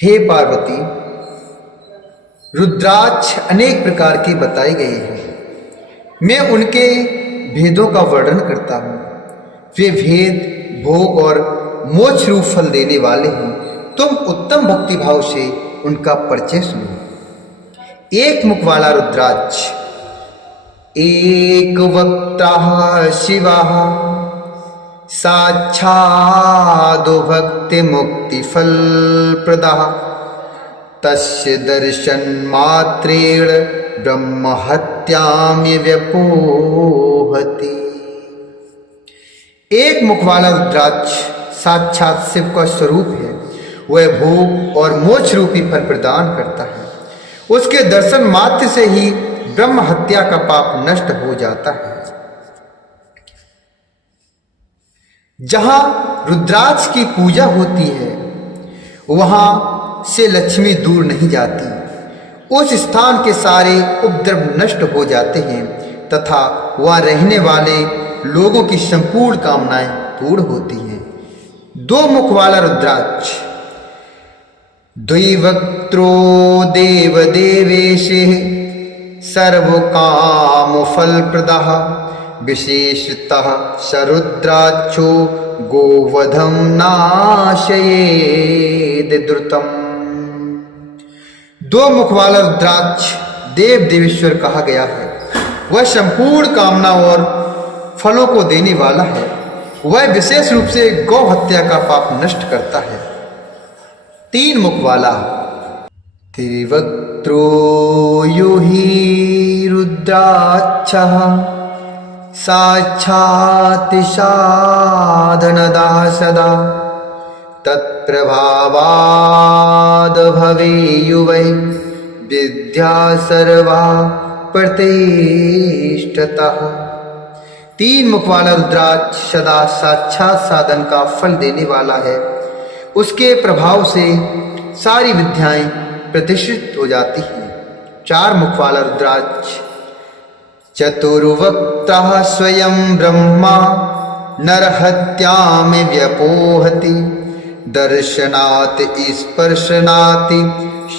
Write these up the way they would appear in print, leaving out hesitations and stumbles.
हे पार्वती, रुद्राक्ष अनेक प्रकार के बताए गए हैं। मैं उनके भेदों का वर्णन करता हूँ। वे भेद भोग और मोक्ष रूप फल देने वाले हैं। तुम उत्तम भक्ति भाव से उनका परिचय सुनो। एक मुख वाला रुद्राक्ष। एक वक्ता शिवः साक्षादो भक्ति मुक्ति फल प्रदः तस्य दर्शन मात्रेण ब्रह्म हत्याम्य व्यपोहति। एक मुख वाला रुद्राक्ष साक्षात शिव का स्वरूप है। वह भोग और मोक्ष रूपी फल प्रदान करता है। उसके दर्शन मात्र से ही ब्रह्म हत्या का पाप नष्ट हो जाता है। जहां रुद्राक्ष की पूजा होती है वहां से लक्ष्मी दूर नहीं जाती। उस स्थान के सारे उपद्रव नष्ट हो जाते हैं तथा वहां रहने वाले लोगों की संपूर्ण कामनाएं पूर्ण होती हैं। दो मुख वाला रुद्राक्ष। द्विवक्त्रो देव देवेशे सर्व काम फल प्रदः विशेषतः सरुद्राक्षो गोवधम नाशयेद द्रुतम। दो मुख वाला रुद्राक्ष देव देवेश्वर कहा गया है। वह संपूर्ण कामना और फलों को देने वाला है। वह विशेष रूप से गौ हत्या का पाप नष्ट करता है। तीन मुख वाला। त्रिवक्त्रो यो हि रुद्राक्षः साक्षात् साधनदा सदा तत्प्रभावाद् भवेयुवै विद्या सर्वा प्रतिष्ठतः। तीन मुख वाला रुद्राक्ष सदा साक्षात साधन का फल देने वाला है। उसके प्रभाव से सारी विद्याएं प्रतिष्ठित हो जाती हैं। चार मुख वाला रुद्राक्ष। चतुर्वक्त्रः स्वयं ब्रह्मा नरहत्यां व्यपोहति दर्शनात् स्पर्शनाति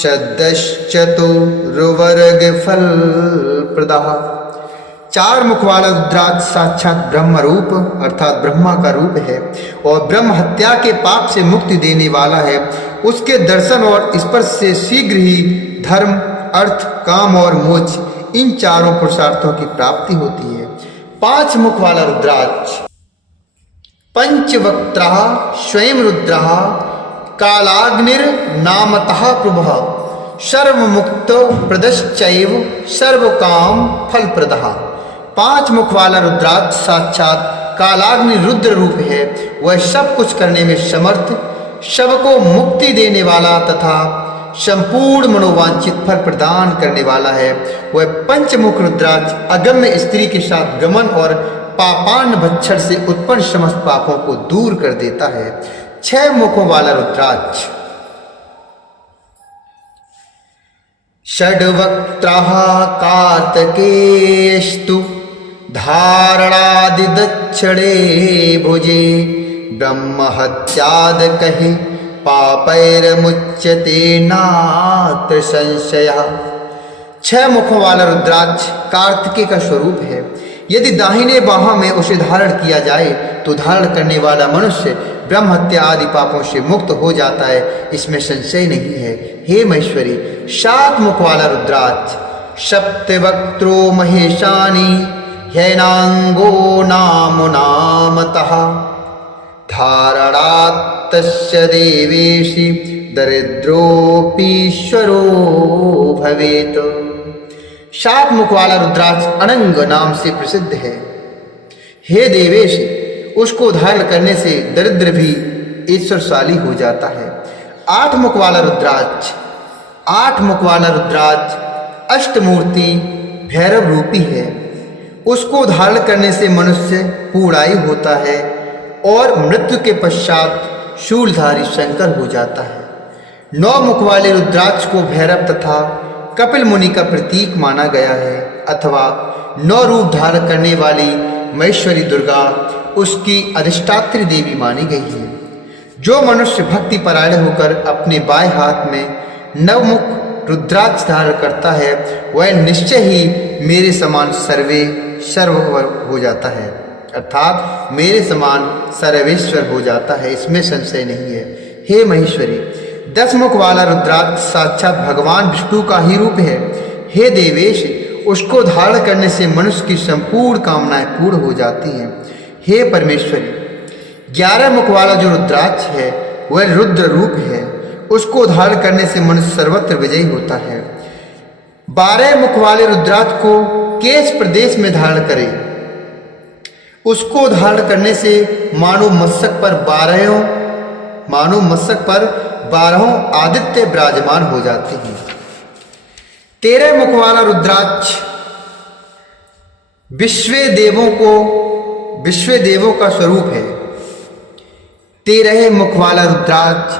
शब्दश्चतुर्वर्ग फल प्रदः। चार मुख वाला रुद्राक्ष साक्षात ब्रह्म रूप अर्थात ब्रह्मा का रूप है और ब्रह्म हत्या के पाप से मुक्ति देने वाला है। उसके दर्शन और स्पर्श से शीघ्र ही धर्म अर्थ काम और मोक्ष इन चारों पुरुषार्थों की प्राप्ति होती है। पांच मुख वाला रुद्राक्ष। पंचवक्त्रः स्वयं रुद्रः कालाग्निर्नामतः प्रभः सर्वमुक्त प्रदश्चैव सर्वकाम फल प्रदः। पांच मुख वाला रुद्राक्ष साक्षात कालाग्नि रुद्र रूप है। वह सब कुछ करने में समर्थ, सबको मुक्ति देने वाला तथा संपूर्ण मनोवांछित फल प्रदान करने वाला है। वह पंचमुख रुद्राक्ष अगम्य स्त्री के साथ गमन और पापान भक्षण से उत्पन्न समस्त पापों को दूर कर देता है। छह मुखों वाला रुद्राक्ष। षड्वक्त्रः कार्तिकेयस्तु धारणादि दक्षिणे भुजे ब्रह्म हत्याद कहे पापैर्मुच्यते नात्र संशयः। छह मुखों वाला रुद्राक्ष कार्तिकेय का स्वरूप है। यदि दाहिने बाहों में उसे धारण किया जाए तो धारण करने वाला मनुष्य ब्रह्म हत्या आदि पापों से मुक्त हो जाता है, इसमें संशय नहीं है। हे महेश्वरी, सात मुख वाला रुद्राक्ष। सप्तवक्त्रो महेशानी ह्यैनांगो नाम नामतः धारणात् तस्य देवेशि दरिद्रोपीश्वरो भवेत्। सात मुख वाला रुद्राक्ष अनंग नाम से प्रसिद्ध है। हे देवेश, उसको धारण करने से दरिद्र भी ईश्वरशाली हो जाता है। आठ मुख वाला रुद्राक्ष। आठ मुख वाला रुद्राक्ष अष्टमूर्ति भैरव रूपी है। उसको धारण करने से मनुष्य पूर्णायु होता है और मृत्यु के पश्चात शूलधारी शंकर हो जाता है। नौ मुख वाले रुद्राक्ष को भैरव तथा कपिल मुनि का प्रतीक माना गया है अथवा नौ रूप धारण करने वाली महेश्वरी दुर्गा उसकी अधिष्ठात्री देवी मानी गई है। जो मनुष्य भक्ति परायण होकर अपने बाएं हाथ में नवमुख रुद्राक्ष धारण करता है वह निश्चय ही मेरे समान सर्ववर हो जाता है, अर्थात मेरे समान सर्वेश्वर हो जाता है, इसमें संशय नहीं है। हे महेश्वरी, 10 मुख वाला रुद्राक्ष साक्षात भगवान विष्णु का ही रूप है। हे देवेश, उसको धारण करने से मनुष्य की संपूर्ण कामनाएं पूर्ण हो जाती हैं। हे परमेश्वरी, 11 मुख वाला जो रुद्राक्ष है वह रुद्र रूप है, उसको धारण करने से मनुष्य सर्वत्र विजयी होता है। 12 मुख वाले रुद्राक्ष को केश प्रदेश में धारण करे, उसको धारण करने से मानो मस्तक पर 12 आदित्य विराजमान हो जाते हैं। 13 मुख वाला रुद्राक्ष विश्व देवों का स्वरूप है। 13 मुख वाला रुद्राक्ष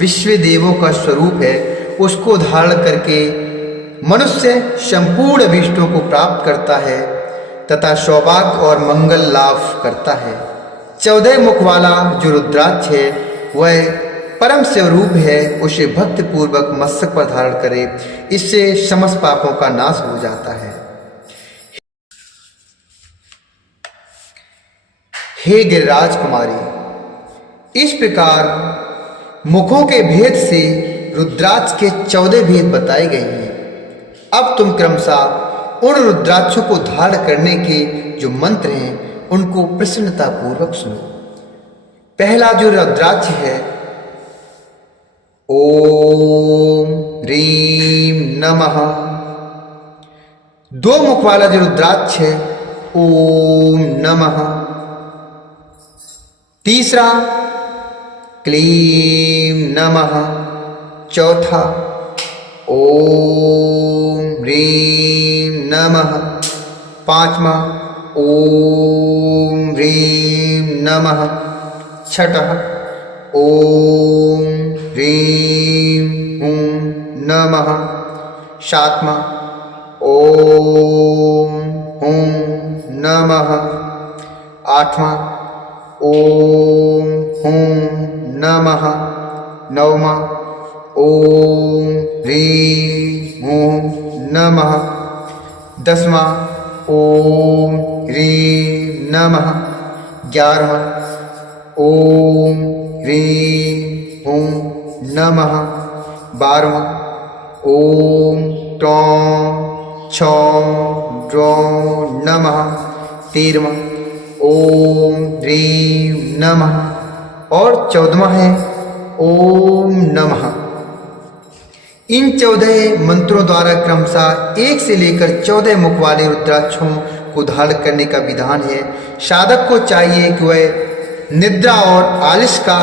विश्व देवों का स्वरूप है, उसको धारण करके मनुष्य संपूर्ण अभीष्टों को प्राप्त करता है तथा सौभाग्य और मंगल लाभ करता है। 14 मुख वाला जो रुद्राक्ष है वह परम स्वरूप है, उसे भक्ति पूर्वक मस्तक पर धारण करे, इससे समस्त पापों का नाश हो जाता है। हे गिरिराज कुमारी, इस प्रकार मुखों के भेद से रुद्राक्ष के 14 भेद बताए गए हैं। अब तुम क्रमशः उन रुद्राक्षों को धारण करने के जो मंत्र हैं उनको प्रसन्नता पूर्वक सुनो। पहला जो रुद्राक्ष है, ओम ह्रीं नमः। 2 मुख वाला जो रुद्राक्ष है, ओम नमः। तीसरा क्लीं नमः। चौथा ओम ह्रीं नमः। 5वां ओम ह्रीं नमः। 6ठा ओम ह्रीं नमः। 7वां ओम नमः। 8वां ओम नमः। 9वां ओम ह्रीं नमः। 10वां ओम ह्रीं नमः। 11वां ओम ह्रीं नमः। 12वां ओम ट्रौं छौं ड्रौं नमः। 13वां ओम ह्रीं नमः और 14वां है ओम नमः। इन 14 मंत्रों द्वारा क्रमशः 1 से लेकर 14 मुख वाले रुद्राक्षों को धारण करने का विधान है। साधक को चाहिए कि वह निद्रा और आलस्य का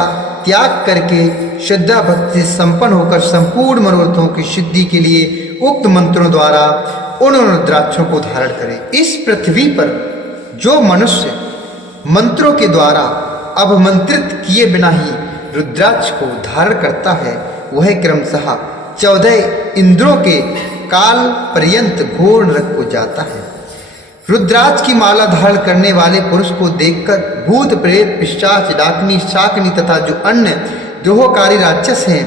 त्याग करके श्रद्धा भक्ति से संपन्न होकर संपूर्ण मनोरथों की सिद्धि के लिए उक्त मंत्रों द्वारा उन रुद्राक्षों को धारण करे। इस पृथ्वी पर जो मनुष्य मंत्रों के द्वारा अवमंत्रित किए बिना ही रुद्राक्ष को धारण करता है वह क्रमशः 14 इंद्रों के काल पर्यंत घोर नरक को जाता है। रुद्राक्ष की माला धारण करने वाले पुरुष को देखकर भूत प्रेत पिशाच डाकनी शाकनी तथा जो अन्य द्रोहकारी राक्षस हैं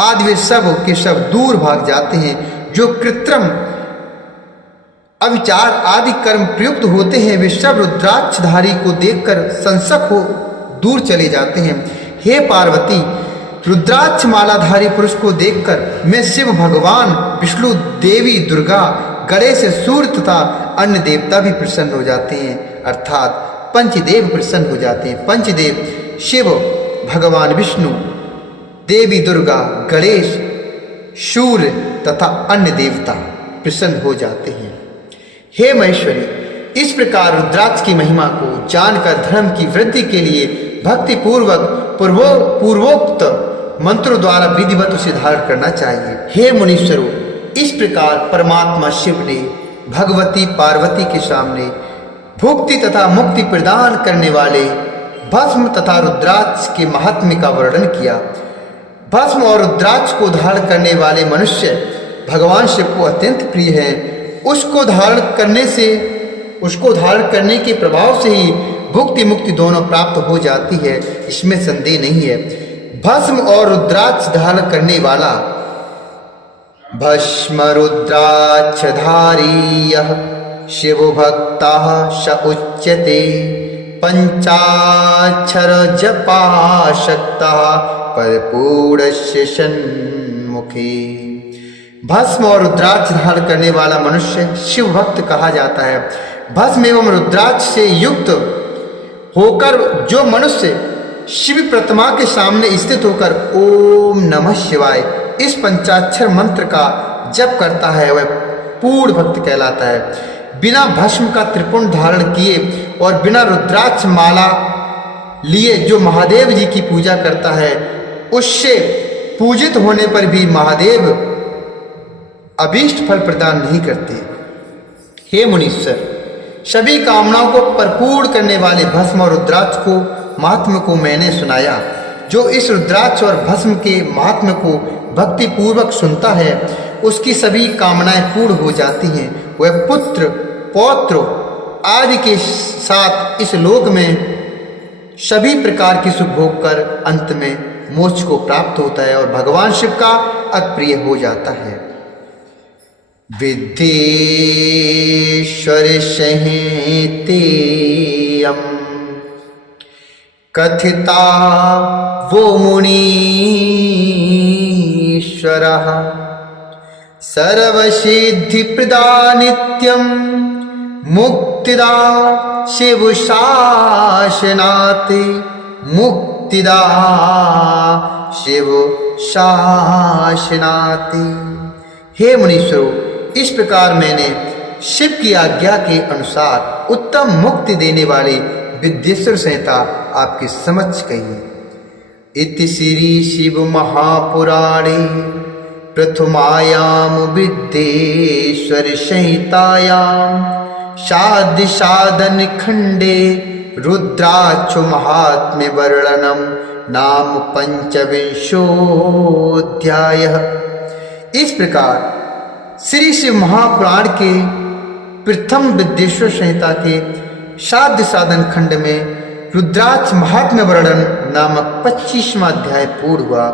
आदि वे सब के सब दूर भाग जाते हैं। जो कृत्रिम अविचार आदि कर्म प्रयुक्त होते हैं वे सब रुद्राक्षधारी को देखकर संशक हो दूर चले जाते हैं। हे पार्वती, रुद्राक्ष मालाधारी पुरुष को देखकर मैं शिव भगवान विष्णु देवी दुर्गा गणेश सूर्य तथा अन्य देवता भी प्रसन्न हो जाते हैं, अर्थात पंचदेव प्रसन्न हो जाते हैं। पंचदेव शिव भगवान विष्णु देवी दुर्गा गणेश सूर्य तथा अन्य देवता प्रसन्न हो जाते हैं। हे महेश्वरी, इस प्रकार रुद्राक्ष की महिमा को जानकर धर्म की वृद्धि के लिए भक्ति पूर्वक पूर्वोक्त मंत्रों द्वारा विधिवत उसे धारण करना चाहिए। हे मुनीश्वरों, इस प्रकार परमात्मा शिव ने भगवती पार्वती के सामने भुक्ति तथा मुक्ति प्रदान करने वाले भस्म तथा रुद्राक्ष के महात्म्य का वर्णन किया। भस्म और रुद्राक्ष को धारण करने वाले मनुष्य भगवान शिव को अत्यंत प्रिय है। उसको धारण करने के प्रभाव से ही भुक्ति मुक्ति दोनों प्राप्त हो जाती है, इसमें संदेह नहीं है। भस्म और रुद्राक्ष धारण करने वाला। भस्म रुद्राक्षधारी यः शिव भक्तः स उच्यते पंचाक्षर जपाशक्तः परपूर्णस्य सन्मुखे। भस्म और रुद्राक्ष धारण करने वाला मनुष्य शिव भक्त कहा जाता है। भस्म एवं रुद्राक्ष से युक्त होकर जो मनुष्य शिव प्रतिमा के सामने स्थित होकर ओम नमः शिवाय इस पंचाक्षर मंत्र का जप करता है वह पूर्ण भक्त कहलाता है। बिना भस्म का त्रिपुंड धारण किए और बिना रुद्राक्ष माला लिए जो महादेव जी की पूजा करता है उससे पूजित होने पर भी महादेव अभीष्ट फल प्रदान नहीं करते। हे मुनीश्वर, सभी कामनाओं को परिपूर्ण करने वाले भस्म और रुद्राक्ष को महात्म्य को मैंने सुनाया। जो इस रुद्राक्ष और भस्म के महात्म्य को भक्ति पूर्वक सुनता है उसकी सभी कामनाएं पूर्ण हो जाती हैं। वह पुत्र पौत्र आदि के साथ इस लोक में सभी प्रकार की सुख भोग कर अंत में मोक्ष को प्राप्त होता है और भगवान शिव का अप्रिय हो जाता है। विद्येश्वर संहितेयम् कथिता वो मुनीश्वरः सर्वसिद्धिप्रदा नित्यं मुक्तिदा शिव शासनाते मुक्तिदा शिव शासनाते। हे मुनीश्वरों, इस प्रकार मैंने शिव की आज्ञा के अनुसार उत्तम मुक्ति देने वाली विद्येश्वर संहिता आपके समक्ष कही। इति श्री शिव महापुराणे प्रथमायाम विद्येश्वर संहितायां शाद्य साधन खंडे रुद्राक्ष महात्म्य वर्णनम नाम पंचविंशोऽध्यायः। इस प्रकार श्री शिव महापुराण के प्रथम विद्येश्वर संहिता के शाद्य साधन खंड में रुद्राक्ष महात्म्य वर्णन नामक 25वां अध्याय पूर्ण हुआ।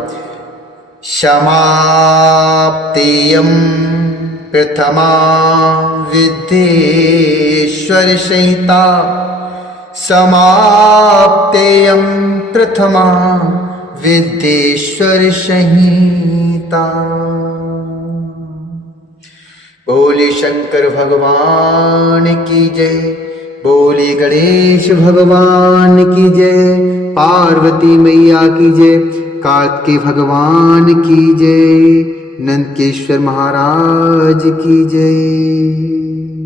समाप्तेयं प्रथमा विद्येश्वर संहिता समाप्तेयं प्रथमा विद्येश्वर संहिता। बोले शंकर भगवान की जय, बोले गणेश भगवान की जय, पार्वती मैया की जय, कार्तिकेय भगवान की जय, नंदकेश्वर महाराज की जय।